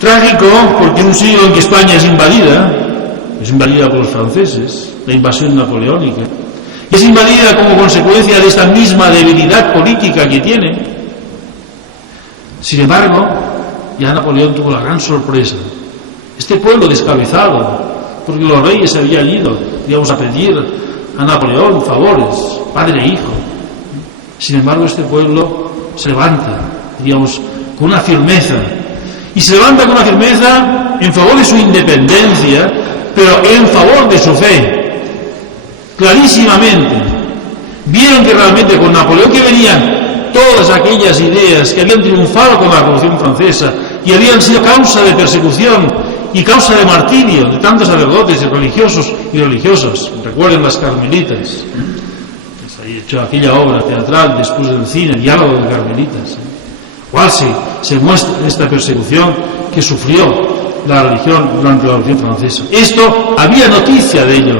Trágico porque es un siglo en que España es invadida por los franceses, la invasión napoleónica, y es invadida como consecuencia de esta misma debilidad política que tiene. Sin embargo, ya Napoleón tuvo la gran sorpresa. Este pueblo descabezado, porque los reyes se habían ido, digamos, a pedir a Napoleón favores, padre e hijo. Sin embargo, este pueblo se levanta, digamos, con una firmeza. Y se levanta con una firmeza en favor de su independencia, pero en favor de su fe. Clarísimamente. Vieron que realmente con Napoleón que venían todas aquellas ideas que habían triunfado con la Revolución Francesa y habían sido causa de persecución y causa de martirio de tantos sacerdotes y religiosos y religiosas. Recuerden las carmelitas. Se ha hecho aquella obra teatral después del cine, Diálogo de Carmelitas. ¿Cuál se muestra esta persecución que sufrió la religión durante la Revolución Francesa? Esto, había noticia de ello.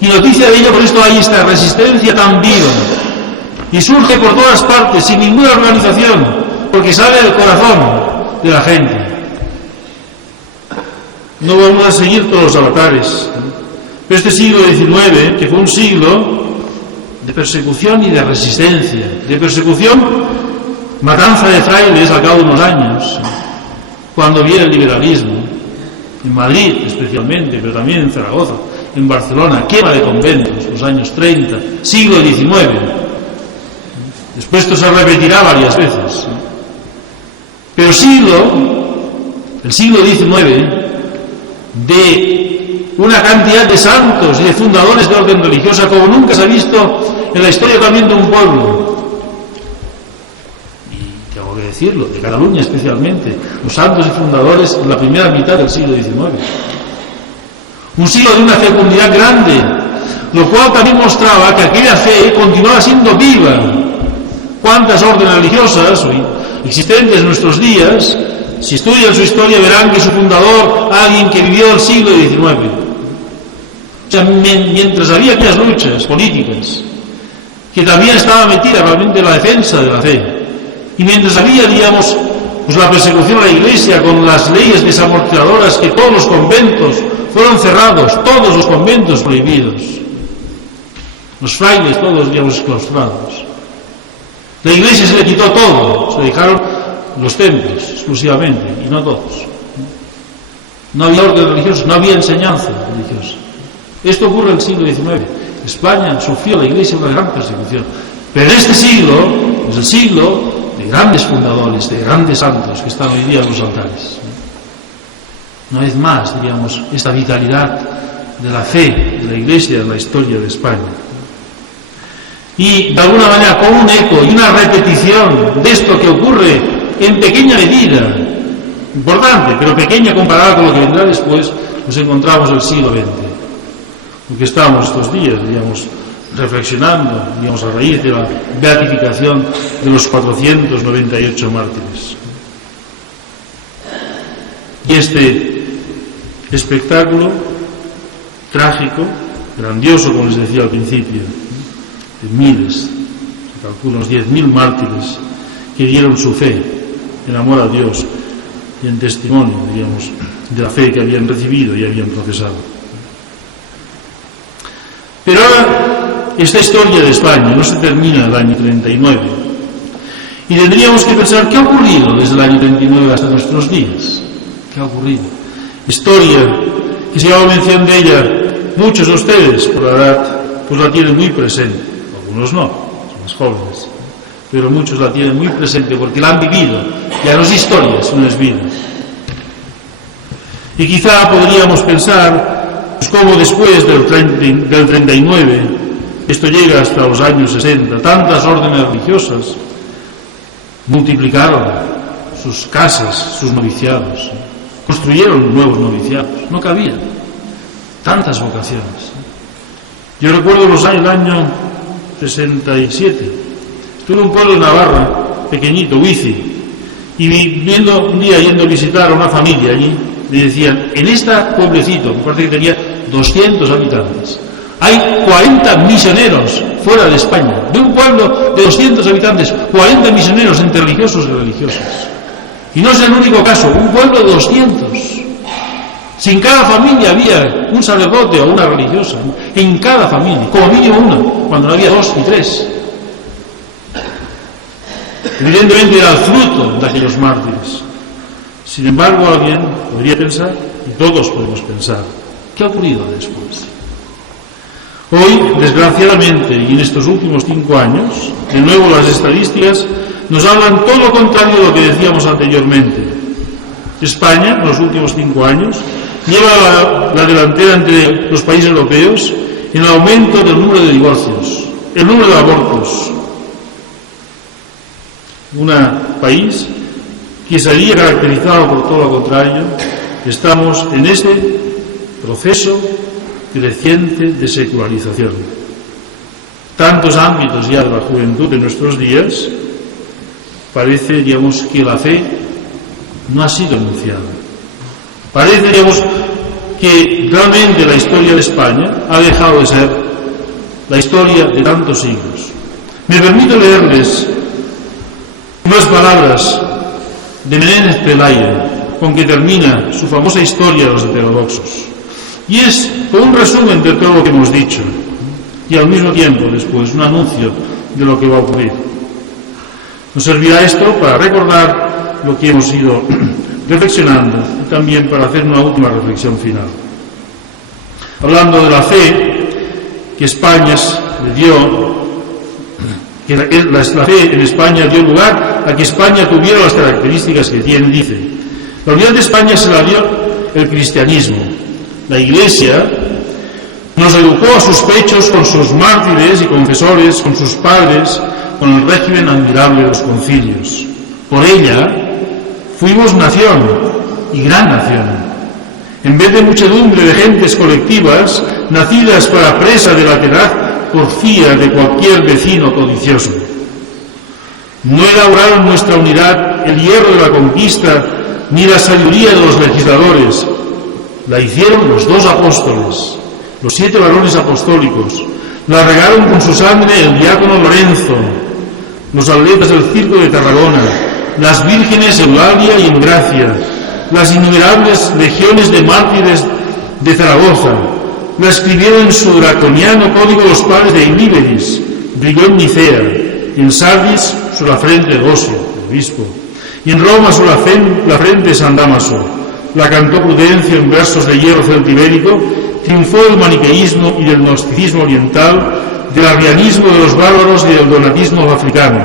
Y noticia de ello, por esto hay esta resistencia tan viva. Y surge por todas partes, sin ninguna organización, porque sale del corazón de la gente. No vamos a seguir todos los avatares. Pero este siglo XIX, que fue un siglo de persecución y de resistencia, de persecución, matanza de frailes al cabo de unos años, cuando viene el liberalismo, en Madrid especialmente, pero también en Zaragoza, en Barcelona, quema de conventos, los años 30, siglo XIX. Después esto se repetirá varias veces. Pero el siglo XIX, de una cantidad de santos y de fundadores de orden religiosa como nunca se ha visto en la historia también de un pueblo. decirlo, de Cataluña especialmente, los santos y fundadores en la primera mitad del siglo XIX. Un siglo de una fecundidad grande, lo cual también mostraba que aquella fe continuaba siendo viva. ¿Cuántas órdenes religiosas existentes en nuestros días, si estudian su historia, verán que su fundador, alguien que vivió el siglo XIX? O sea, mientras había aquellas luchas políticas, que también estaba metida realmente en la defensa de la fe, y mientras había, digamos, pues la persecución a la Iglesia con las leyes desamortizadoras, que todos los conventos fueron cerrados, todos los conventos prohibidos, los frailes todos, digamos, claustrados. La Iglesia se le quitó todo, se dejaron los templos exclusivamente, y no todos. No había orden religioso, no había enseñanza religiosa. Esto ocurre en el siglo XIX. España sufrió, la Iglesia, una gran persecución. Pero este siglo es el siglo de grandes fundadores, de grandes santos que están hoy día en los altares. Una vez más, diríamos, esta vitalidad de la fe de la Iglesia en la historia de España. Y de alguna manera, con un eco y una repetición de esto que ocurre en pequeña medida, importante, pero pequeña comparada con lo que vendrá después, nos encontramos en el siglo XX. Porque estamos estos días, digamos, reflexionando, digamos, a raíz de la beatificación de los 498 mártires. Y este espectáculo trágico, grandioso, como les decía al principio, de miles, se calcula unos 10.000 mártires que dieron su fe en amor a Dios y en testimonio, digamos, de la fe que habían recibido y habían profesado. Pero ahora, esta historia de España no se termina en el año 39. Y tendríamos que pensar qué ha ocurrido desde el año 39 hasta nuestros días. ¿Qué ha ocurrido? Historia que, si hago mención de ella, muchos de ustedes, por la edad, pues la tienen muy presente. Algunos no, son más jóvenes. Pero muchos la tienen muy presente porque la han vivido. Ya no es historia, sino es vida. Y quizá podríamos pensar pues cómo después del 39, esto llega hasta los años 60, tantas órdenes religiosas multiplicaron sus casas, sus noviciados, construyeron nuevos noviciados, no cabían tantas vocaciones. Yo recuerdo el año 67, estuve en un pueblo de Navarra, pequeñito, Huici, y viendo un día yendo a visitar a una familia allí, le decían, en este pueblecito, me parece que tenía 200 habitantes, hay 40 misioneros fuera de España. De un pueblo de 200 habitantes, 40 misioneros entre religiosos y religiosas. Y no es el único caso, un pueblo de 200. Si en cada familia había un sacerdote o una religiosa, en cada familia, como mínimo una, cuando no había 2 y 3. Evidentemente era el fruto de aquellos mártires. Sin embargo, alguien podría pensar, y todos podemos pensar, ¿qué ha ocurrido después? Hoy, desgraciadamente, y en estos últimos 5 años, de nuevo las estadísticas nos hablan todo lo contrario de lo que decíamos anteriormente. España, en los últimos 5 años, lleva la delantera entre los países europeos en el aumento del número de divorcios, el número de abortos. Un país que sería caracterizado por todo lo contrario. Estamos en ese proceso creciente de secularización. Tantos ámbitos ya de la juventud de nuestros días, parece, digamos, que la fe no ha sido anunciada. Parece, digamos, que realmente la historia de España ha dejado de ser la historia de tantos siglos. Me permito leerles unas palabras de Menéndez Pelayo, con que termina su famosa historia de los heterodoxos. Y es un resumen de todo lo que hemos dicho, y al mismo tiempo después un anuncio de lo que va a ocurrir. Nos servirá esto para recordar lo que hemos ido reflexionando y también para hacer una última reflexión final. Hablando de la fe que España le dio, que la fe en España dio lugar a que España tuviera las características que tiene, dice: la unidad de España se la dio el cristianismo. La Iglesia nos educó a sus pechos con sus mártires y confesores, con sus padres, con el régimen admirable de los concilios. Por ella fuimos nación y gran nación. En vez de muchedumbre de gentes colectivas, nacidas para presa de la tenaz porfía de cualquier vecino codicioso. No elaboraron nuestra unidad el hierro de la conquista ni la sabiduría de los legisladores. La hicieron los 2 apóstoles, los 7 varones apostólicos. La regaron con su sangre el diácono Lorenzo, los atletas del Circo de Tarragona, las vírgenes Eulalia y Engracia, las innumerables legiones de mártires de Zaragoza. La escribieron en su draconiano código los padres de Ilíberis, brilló en Nicea, en Sardis sobre la frente de Osio, el obispo, y en Roma sobre la frente de San Dámaso. La cantó Prudencio en versos de hierro celtibérico, triunfó del maniqueísmo y del gnosticismo oriental, del arrianismo de los bárbaros y del donatismo africano.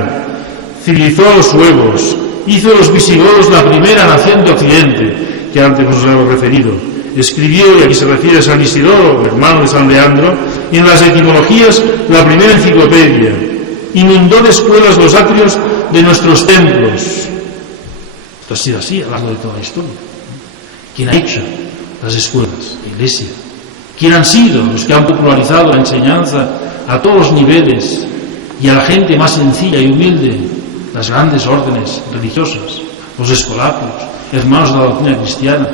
Civilizó a los suevos, hizo de los visigodos la primera nación de Occidente, que antes nos hemos referido. Escribió, y aquí se refiere a San Isidoro, hermano de San Leandro, y en las etimologías la primera enciclopedia. Inundó de escuelas los atrios de nuestros templos. Esto ha sido así a lo largo de toda la historia. ¿Quién ha hecho las escuelas? La Iglesia. ¿Quién han sido los que han popularizado la enseñanza a todos los niveles y a la gente más sencilla y humilde? Las grandes órdenes religiosas, los escolapios, hermanos de la doctrina cristiana,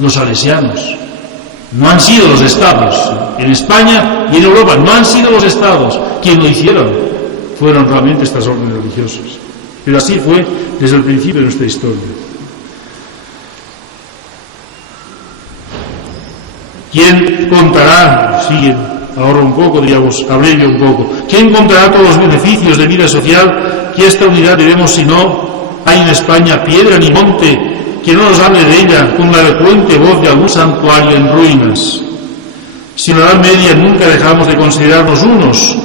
los salesianos. No han sido los estados. En España y en Europa no han sido los estados quienes lo hicieron. Fueron realmente estas órdenes religiosas. Pero así fue desde el principio de nuestra historia. ¿Quién contará? Sigue ahora un poco, diríamos, abrevio un poco. ¿Quién contará todos los beneficios de vida social que esta unidad debemos si no hay en España piedra ni monte que no nos hable de ella con la elocuente voz de algún santuario en ruinas? Si en la Edad Media nunca dejamos de considerarnos unos,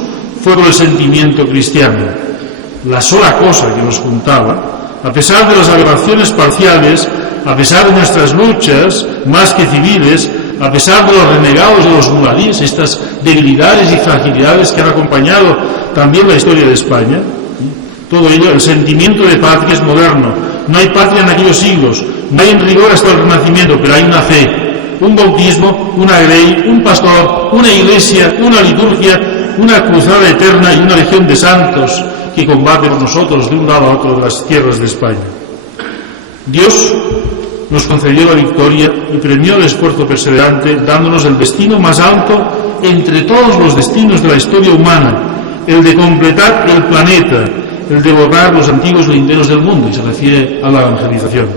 fue por el sentimiento cristiano. La sola cosa que nos juntaba, a pesar de las aberraciones parciales, a pesar de nuestras luchas, más que civiles, a pesar de los renegados de los muladís, estas debilidades y fragilidades que han acompañado también la historia de España, todo ello, el sentimiento de patria es moderno. No hay patria en aquellos siglos, no hay en rigor hasta el Renacimiento, pero hay una fe, un bautismo, una grey, un pastor, una iglesia, una liturgia, una cruzada eterna y una legión de santos que combaten por nosotros de un lado a otro de las tierras de España. Dios nos concedió la victoria y premió el esfuerzo perseverante, dándonos el destino más alto entre todos los destinos de la historia humana, el de completar el planeta, el de borrar los antiguos linderos del mundo, y se refiere a la evangelización.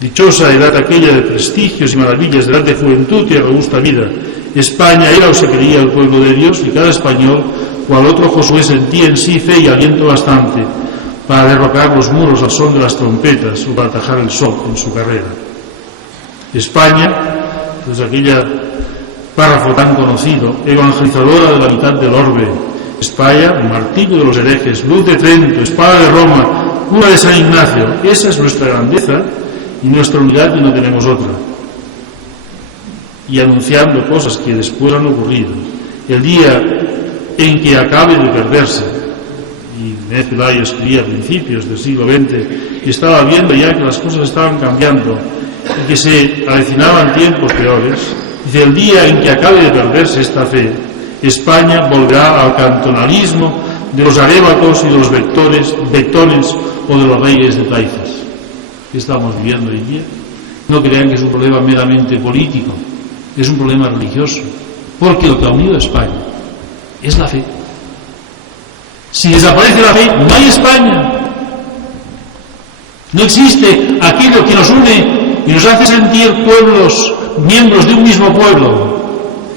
Dichosa edad aquella de prestigios y maravillas, de edad de juventud y de robusta vida. España era o se creía el pueblo de Dios, y cada español, cual otro Josué, sentía en sí fe y aliento bastante para derrocar los muros al son de las trompetas o para atajar el sol en su carrera. España, pues aquella párrafo tan conocido, evangelizadora de la mitad del orbe. España, martillo de los herejes, luz de Trento, espada de Roma, cura de San Ignacio. Esa es nuestra grandeza y nuestra unidad, y no tenemos otra. Y anunciando cosas que después han ocurrido. El día en que acabe de perderse, y Menéndez Pelayo escribía a principios del siglo XX, y estaba viendo ya que las cosas estaban cambiando y que se avecinaban tiempos peores, dice: el día en que acabe de perderse esta fe, España volverá al cantonalismo de los arébatos y de los vectones o de los reyes de taifas. ¿Qué estamos viviendo hoy en día? No crean que es un problema meramente político, es un problema religioso, porque lo que ha unido a España es la fe. Si desaparece la fe, no hay España. No existe aquello que nos une y nos hace sentir pueblos, miembros de un mismo pueblo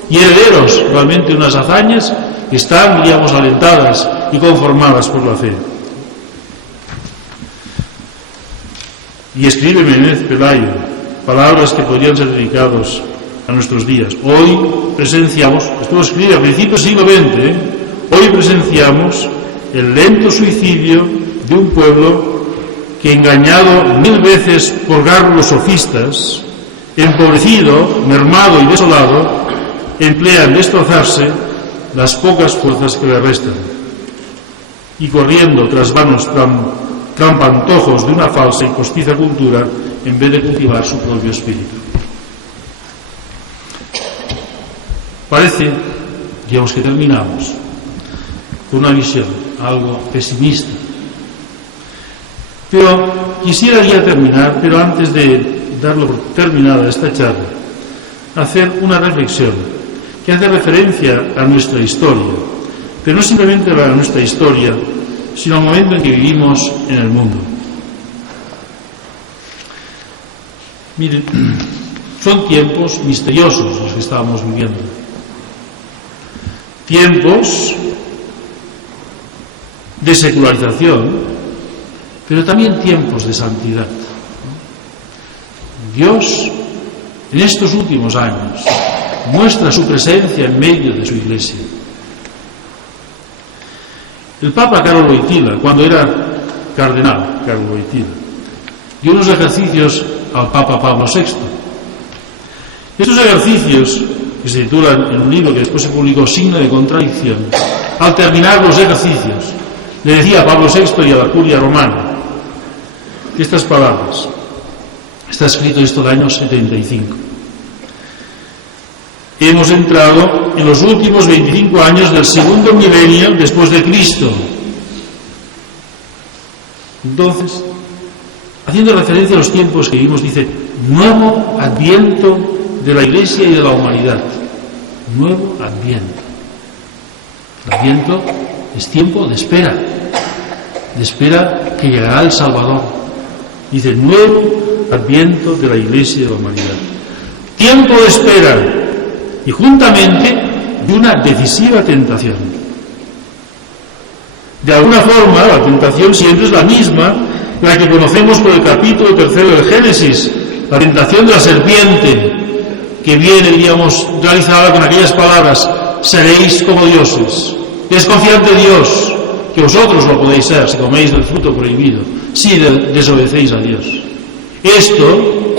y herederos realmente de unas hazañas que están, diríamos, alentadas y conformadas por la fe. Y escribe Menéndez Pelayo palabras que podrían ser dedicados a nuestros días. Hoy presenciamos, esto lo escribe a principios del siglo XX, hoy presenciamos el lento suicidio de un pueblo que, engañado 1000 veces por garrulos sofistas, empobrecido, mermado y desolado, emplea en destrozarse las pocas fuerzas que le restan, y corriendo tras vanos trampantojos de una falsa y postiza cultura en vez de cultivar su propio espíritu. Parece, digamos que terminamos, con una visión algo pesimista. Pero quisiera ya terminar, pero antes de darlo por terminada esta charla, hacer una reflexión que hace referencia a nuestra historia, pero no simplemente a nuestra historia, sino al momento en que vivimos en el mundo. Miren, son tiempos misteriosos los que estamos viviendo. Tiempos de secularización, pero también tiempos de santidad. Dios, en estos últimos años, muestra su presencia en medio de su Iglesia. El Papa Karol Wojtyła, cuando era cardenal, Karol Wojtyła, dio unos ejercicios al Papa Pablo VI. Estos ejercicios, que se titulan en un libro que después se publicó, Signo de Contradicción, al terminar los ejercicios, le decía a Pablo VI y a la Curia Romana estas palabras. Está escrito esto del año 75. Hemos entrado en los últimos 25 años del segundo milenio después de Cristo. Entonces, haciendo referencia a los tiempos que vivimos, dice, nuevo adviento de la Iglesia y de la humanidad. Nuevo adviento. El adviento es tiempo de espera que llegará el Salvador. Dice, nuevo adviento de la Iglesia y de la humanidad. Tiempo de espera y juntamente de una decisiva tentación. De alguna forma, la tentación siempre es la misma, la que conocemos por el capítulo 3 del Génesis, la tentación de la serpiente, que viene, diríamos, realizada con aquellas palabras, seréis como dioses. Desconfiad de Dios, que vosotros lo podéis ser si coméis del fruto prohibido, si desobedecéis a Dios. Esto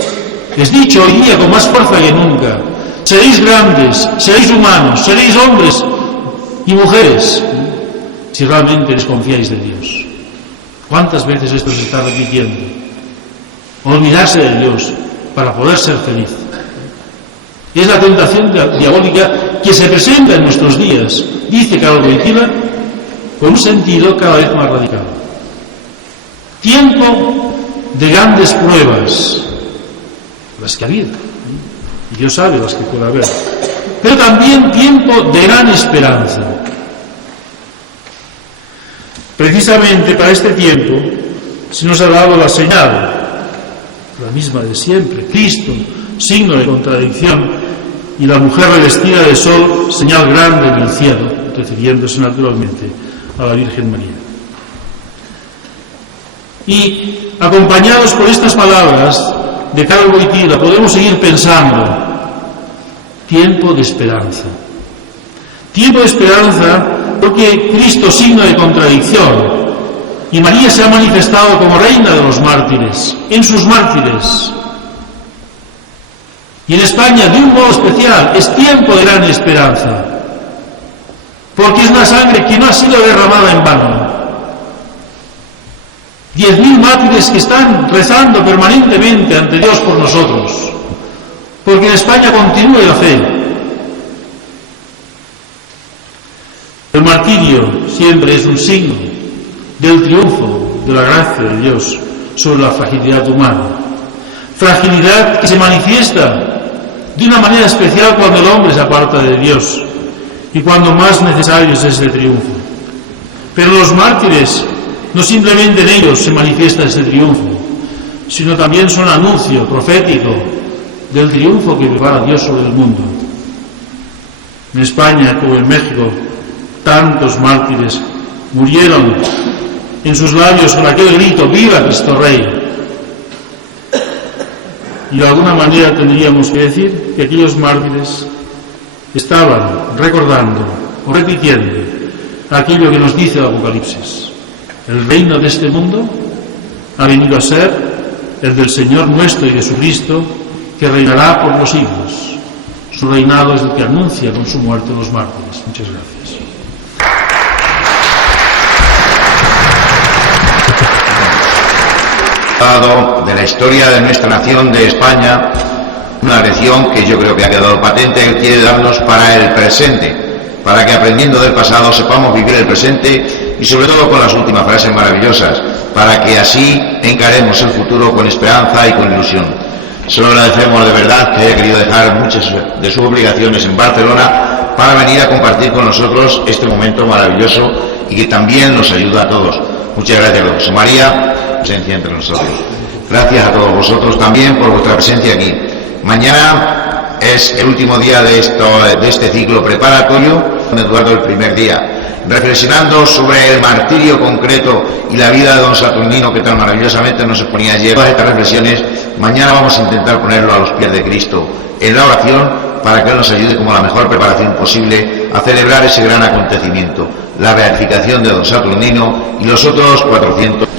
es dicho hoy día con más fuerza que nunca. Seréis grandes, seréis humanos, seréis hombres y mujeres, si realmente desconfiáis de Dios. ¿Cuántas veces esto se está repitiendo? Olvidarse de Dios para poder ser feliz. Y es la tentación diabólica que se presenta en nuestros días, dice Karol Wojtyła, con un sentido cada vez más radical. Tiempo de grandes pruebas, las que ha habido, y Dios sabe las que puede haber, pero también tiempo de gran esperanza. Precisamente para este tiempo se nos ha dado la señal, la misma de siempre, Cristo, signo de contradicción, y la mujer revestida de sol, señal grande en el cielo, refiriéndose naturalmente a la Virgen María. Y acompañados por estas palabras de Karol Wojtyła, podemos seguir pensando, tiempo de esperanza. Tiempo de esperanza porque Cristo, signo de contradicción, y María se ha manifestado como reina de los mártires, en sus mártires. Y en España, de un modo especial, es tiempo de gran esperanza, porque es una sangre que no ha sido derramada en vano. 10.000 mártires que están rezando permanentemente ante Dios por nosotros, porque en España continúe la fe. El martirio siempre es un signo del triunfo de la gracia de Dios sobre la fragilidad humana. Fragilidad que se manifiesta de una manera especial cuando el hombre se aparta de Dios y cuando más necesario es ese triunfo. Pero los mártires, no simplemente en ellos se manifiesta ese triunfo, sino también son anuncio profético del triunfo que prepara Dios sobre el mundo. En España, como en México, tantos mártires murieron en sus labios con aquel grito, ¡viva Cristo Rey! Y de alguna manera tendríamos que decir que aquellos mártires estaban recordando o repitiendo aquello que nos dice el Apocalipsis. El reino de este mundo ha venido a ser el del Señor nuestro y Jesucristo, que reinará por los siglos. Su reinado es el que anuncia con su muerte los mártires. Muchas gracias. dado de la historia de nuestra nación, de España, una lección que yo creo que ha quedado patente, que quiere darnos para el presente, para que aprendiendo del pasado sepamos vivir el presente y sobre todo con las últimas frases maravillosas, para que así encaremos el futuro con esperanza y con ilusión. Solo le agradecemos de verdad que haya querido dejar muchas de sus obligaciones en Barcelona para venir a compartir con nosotros este momento maravilloso y que también nos ayuda a todos. Muchas gracias, don José María, presencia entre nosotros. Gracias a todos vosotros también por vuestra presencia aquí. Mañana es el último día de este ciclo preparatorio, don Eduardo el primer día, reflexionando sobre el martirio concreto y la vida de don Saturnino que tan maravillosamente nos exponía ayer. Todas estas reflexiones mañana vamos a intentar ponerlo a los pies de Cristo en la oración para que Él nos ayude como la mejor preparación posible a celebrar ese gran acontecimiento, la beatificación de don Saturnino y los otros 400.